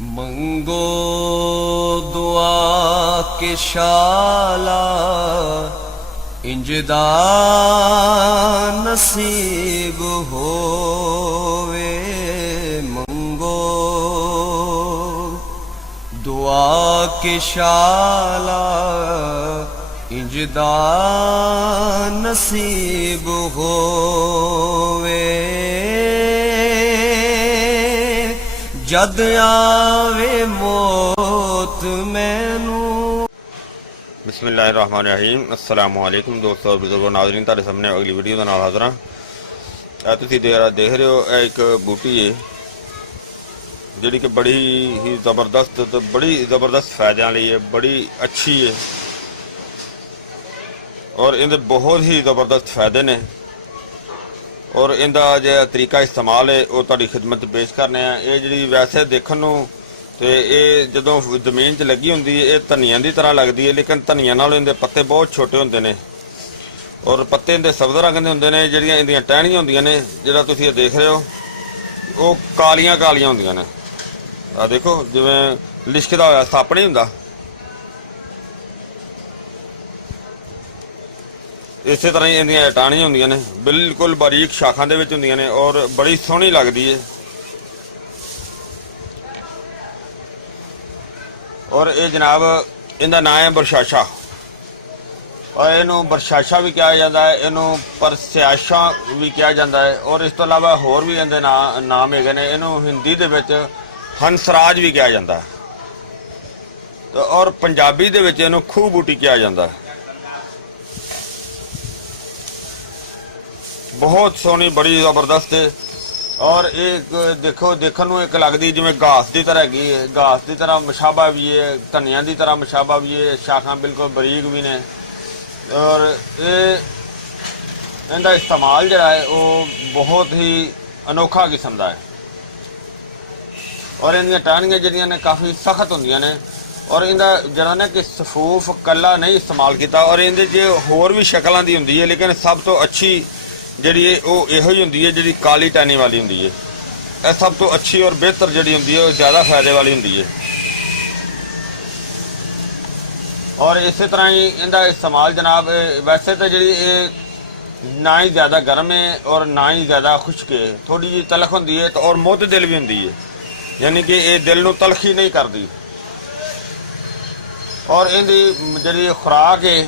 मंगो दुआ के शाला इंजदा नसीब होवे। मंगो दुआ के शाला इंजदा नसीब होवे। जद आवे मौत मैनू। बिस्मिल्लाहिर्रहमानिर्रहीम। अस्सलामु अलैकुम दोस्तों और बुजुर्गों नाज़रीन, तुहाडे सामने अगली वीडियो का नाल हाज़र हां। तुसीं देख रहे हो एक बूटी है जिहड़ी कि बड़ी ही ज़बरदस्त फायदे वाली है, बड़ी अच्छी है और इहदे बहुत ही ज़बरदस्त फायदे ने और इनका जो तरीका इस्तेमाल है वो तुहाडी खिदमत पेश करने। ये जी वैसे देखने नूं ते ये जदों जमीन च लगी हुंदी है ये धनिया की तरह लगती है, लेकिन धनिया नालों इनके पत्ते बहुत छोटे होंदे ने और पत्ते इनके सब्ज़ रंग के होंदे ने। जिहड़ियां इहदियां टहनियां हुंदियां ने, जिहड़ा तुसीं देख रहे हो वो कालियां कालियां हुंदियां ने। आ देखो जिवें लिशकदा होया सप्प नहीं हुंदा, इस तरह ही इहदियां टाहनियां हुंदियां ने, बिल्कुल बारीक शाखां दे विच हुंदियां ने और बड़ी सोहनी लगदी है। और ये जनाब इहदा नाम है बरशाशा और इनू बरशाशा भी कहा जाता है, इनू परस्याशा भी कहा जाता है और इस तो इलावा होर भी इहदे नाम हैगे ने। इनू हिंदी दे विच हंसराज भी कहा जाता है तो और पंजाबी दे विच इनू खूह बूटी कहा जाता है। बहुत सोहनी बड़ी ज़बरदस्त है और एक देखो देखने एक लगती जिवें घास की तरह हैगी है, घास की तरह मशाबा भी है, धनिया की तरह मशाबा भी है, शाखां बिल्कुल बरीक भी ने और इनका इस्तेमाल जिहड़ा है वो बहुत ही अनोखा किस्म का है। और इनकी टहनियां जिहड़ियां ने काफ़ी सख्त होंदियां ने और इनका जिहड़ा ना कि सफूफ कला नहीं इस्तेमाल किया और इहदे च होर भी शक्लां दी हुंदी है, लेकिन सब तो अच्छी जी इहो ही होंदी है जी काली टहनी वाली होंदी है। यह सब तो अच्छी और बेहतर जी होंदी है, ज़्यादा फायदे वाली होंदी है। और इस तरह ही इनका इस्तेमाल जनाब वैसे तो जी ना ही ज़्यादा गर्म है और ना ही ज़्यादा खुश्क है, थोड़ी जी तलख होंदी है तो और मुतदिल भी होंदी है, यानी कि ये दिल नूं तलखी नहीं करती। और इनकी जी खुराक है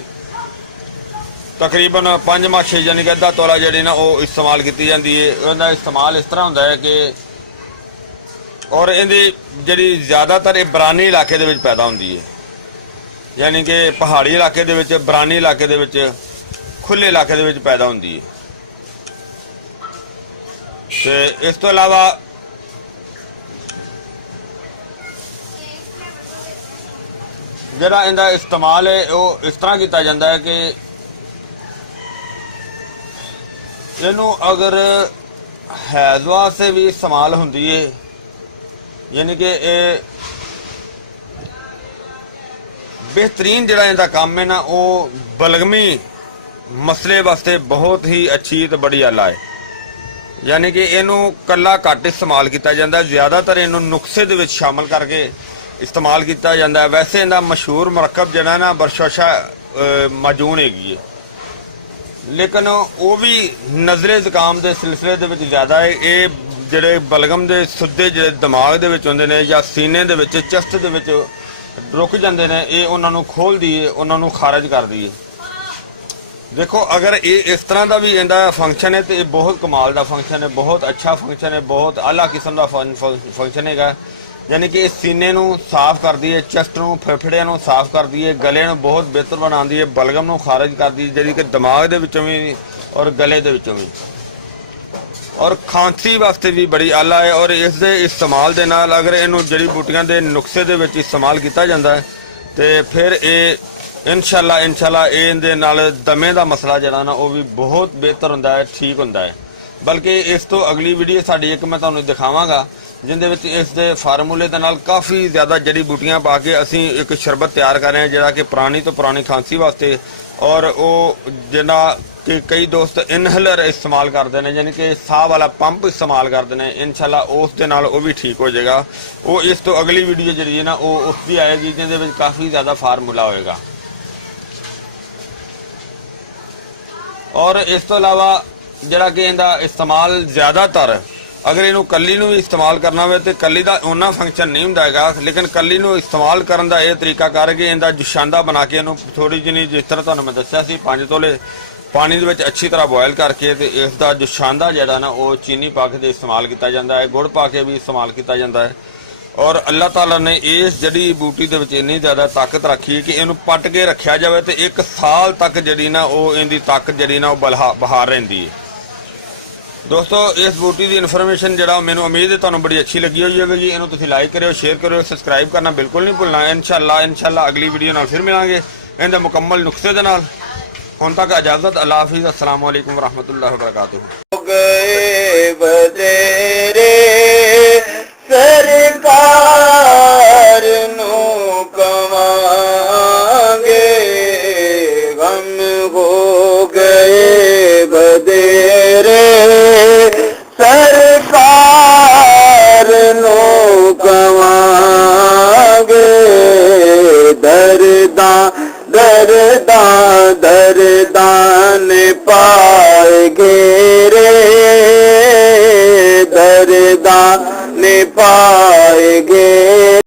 तकरीबन 5 माशे यानी कि अद्धा तोला जी ना वो इस्तेमाल की जाती है। उनका इस्तेमाल इस तरह होंदा है कि और इनकी जी ज़्यादातर ये बरानी इलाके दे विच पैदा होंदी है, यानी कि पहाड़ी इलाके दे विच, बरानी इलाके दे विच, खुले इलाके दे विच पैदा होंदी है। ते इस तो इलावा जिहड़ा इनका इस्तेमाल है वो इस तरह किया जाता है कि इनू अगर हैज़ वास्ते भी इस्तेमाल होंदी है, यानी कि बेहतरीन जिहड़ा इहदा काम है ना वो बलगमी मसले वास्ते बहुत ही अच्छी तो बड़ी आला है। यानी कि इनू कला घट इस्तेमाल किया जाता है, ज़्यादातर इनू नुस्खे दे विच शामिल करके इस्तेमाल किया जाता है। वैसे इहदा मशहूर मुरक्कब जिहड़ा ना बरशाशा माजून हैगी है, लेकिन वो भी नज़रे ज़ुकाम के सिलसिले दे विच ज़्यादा है। ये जिहड़े बलगम के सुद्धे जिहड़े दिमाग दे विच होंदे ने या सीने दे विच चेस्ट दे विच रुक जाते हैं, ये उन्हां नूं खोलदी है, उन्हां नूं खारिज करदी है। देखो अगर ये इस तरह का भी इहदा फंक्शन है तो ये बहुत कमाल का फंक्शन है, बहुत अच्छा फंक्शन है, बहुत आला किस्म का फंक्शन है। यानी कि सीने नूं साफ करती है, चेस्ट नूं फेफड़ियां नूं साफ करती है, गले नूं बहुत बेहतर बनाती है, बलगम नूं खारिज करती है जी कि दिमाग दे विचों भी और गले दे विचों भी, और खांसी वास्ते भी बड़ी आला है। और इस दे इस्तेमाल दे नाल अगर इनू जड़ी बूटियां दे नुस्खे दे विच इस्तेमाल किया जाता है तो फिर ये इंशाअल्लाह इहदे नाल दमे का मसला जिहड़ा ना वो भी बहुत बेहतर हुंदा है, ठीक हुंदा है। बल्कि इस तो अगली वीडियो साडी एक मैं तुहानूं दिखावांगा ਜਿੰਦੇ ਵਿੱਚ ਇਸ ਦੇ ਫਾਰਮੂਲੇ ਦੇ ਨਾਲ ਕਾਫੀ ਜ਼ਿਆਦਾ ਜੜੀ ਬੂਟੀਆਂ ਪਾ ਕੇ ਅਸੀਂ ਇੱਕ ਸ਼ਰਬਤ ਤਿਆਰ ਕਰ ਰਹੇ ਹਾਂ, ਜਿਹੜਾ ਕਿ ਪੁਰਾਣੀ ਤੋਂ ਪੁਰਾਣੀ ਖਾਂਸੀ ਵਾਸਤੇ, ਔਰ ਉਹ ਜਿਹੜਾ ਕਿ ਕਈ ਦੋਸਤ ਇਨਹਲਰ ਇਸਤੇਮਾਲ ਕਰਦੇ ਨੇ, ਯਾਨੀ ਕਿ ਸਾਹ ਵਾਲਾ ਪੰਪ ਇਸਤੇਮਾਲ ਕਰਦੇ ਨੇ, ਇਨਸ਼ਾਅੱਲਾ ਉਸ ਦੇ ਨਾਲ ਉਹ ਵੀ ਠੀਕ ਹੋ ਜਾਏਗਾ। ਉਹ ਇਸ ਤੋਂ ਅਗਲੀ ਵੀਡੀਓ ਜਿਹੜੀ ਹੈ ਨਾ ਉਹ ਉਸ ਦੀ ਆਏਗੀ, ਜਿਹਦੇ ਵਿੱਚ ਕਾਫੀ ਜ਼ਿਆਦਾ ਫਾਰਮੂਲਾ ਹੋਏਗਾ। ਔਰ ਇਸ ਤੋਂ ਇਲਾਵਾ ਜਿਹੜਾ ਕਿ ਇਹਦਾ ਇਸਤੇਮਾਲ ਜ਼ਿਆਦਾਤਰ ਅਗਰ ਇਹਨੂੰ ਕੱਲੀ ਨੂੰ ਵੀ ਇਸਤੇਮਾਲ ਕਰਨਾ ਹੋਵੇ ਤੇ ਕੱਲੀ ਦਾ ਉਹਨਾਂ ਫੰਕਸ਼ਨ ਨਹੀਂ ਹੁੰਦਾ ਹੈਗਾ, ਲੇਕਿਨ ਕੱਲੀ ਨੂੰ ਇਸਤੇਮਾਲ ਕਰਨ ਦਾ ਇਹ ਤਰੀਕਾ ਕਰਕੇ ਇਹਦਾ ਜੁਸ਼ਾਂਦਾ ਬਣਾ ਕੇ ਇਹਨੂੰ ਥੋੜੀ ਜਿਹੀ, ਜਿਸ ਤਰ੍ਹਾਂ ਤੁਹਾਨੂੰ ਮੈਂ ਦੱਸਿਆ ਸੀ, 5 ਤੋਲੇ ਪਾਣੀ ਦੇ ਵਿੱਚ ਅੱਛੀ ਤਰ੍ਹਾਂ ਬੋਇਲ ਕਰਕੇ ਤੇ ਇਸ ਦਾ ਜੁਸ਼ਾਂਦਾ ਜਿਹੜਾ ਨਾ ਉਹ ਚੀਨੀ ਪਾ ਕੇ ਤੇ ਇਸਤੇਮਾਲ ਕੀਤਾ ਜਾਂਦਾ ਹੈ, ਗੁੜ ਪਾ ਕੇ ਵੀ ਇਸਤੇਮਾਲ ਕੀਤਾ ਜਾਂਦਾ ਹੈ। ਔਰ ਅੱਲਾਹ ਤਾਲਾ ਨੇ ਇਸ ਜੜੀ ਬੂਟੀ ਦੇ ਵਿੱਚ ਇੰਨੀ ਜ਼ਿਆਦਾ ਤਾਕਤ ਰੱਖੀ ਹੈ ਕਿ ਇਹਨੂੰ ਪੱਟ ਕੇ ਰੱਖਿਆ ਜਾਵੇ ਤੇ 1 ਸਾਲ ਤੱਕ ਜਿਹੜੀ ਨਾ ਉਹ ਇਹਦੀ ਤਾਕਤ ਜਿਹੜੀ ਨਾ ਉਹ ਬਹਾਰ ਰਹਿੰਦੀ ਹੈ। ਦੋਸਤੋ ਇਸ ਬੂਟੀ ਦੀ ਇਨਫੋਰਮੇਸ਼ਨ ਜਿਹੜਾ ਮੈਨੂੰ ਉਮੀਦ ਹੈ ਤੁਹਾਨੂੰ ਬੜੀ ਅੱਛੀ ਲੱਗੀ ਹੋਵੇਗੀ। ਇਹਨੂੰ ਤੁਸੀਂ ਲਾਈਕ ਕਰਿਓ, ਸ਼ੇਅਰ ਕਰਿਓ, ਸਬਸਕ੍ਰਾਈਬ ਕਰਨਾ ਬਿਲਕੁਲ ਨਹੀਂ ਭੁੱਲਣਾ। ਇਨਸ਼ਾਅੱਲਾ ਅਗਲੀ ਵੀਡੀਓ ਨਾਲ ਫਿਰ ਮਿਲਾਂਗੇ ਇਹਦੇ ਮੁਕੰਮਲ ਨੁਕਸੇ ਦੇ ਨਾਲ। ਹੁਣ ਤੱਕ ਇਜਾਜ਼ਤ, ਅੱਲਾਹ ਹਾਫਿਜ਼, अस्सलाम वालेकुम रहमतुल्लाहि व बरकातुहू। गए बतेरे सरकार नू कवांगे, गम हो गए बतेरे सरकार नू कवांगे, दर्दा दर्दा दर्दान पाए घेरे, दर्दान पाए घेरे।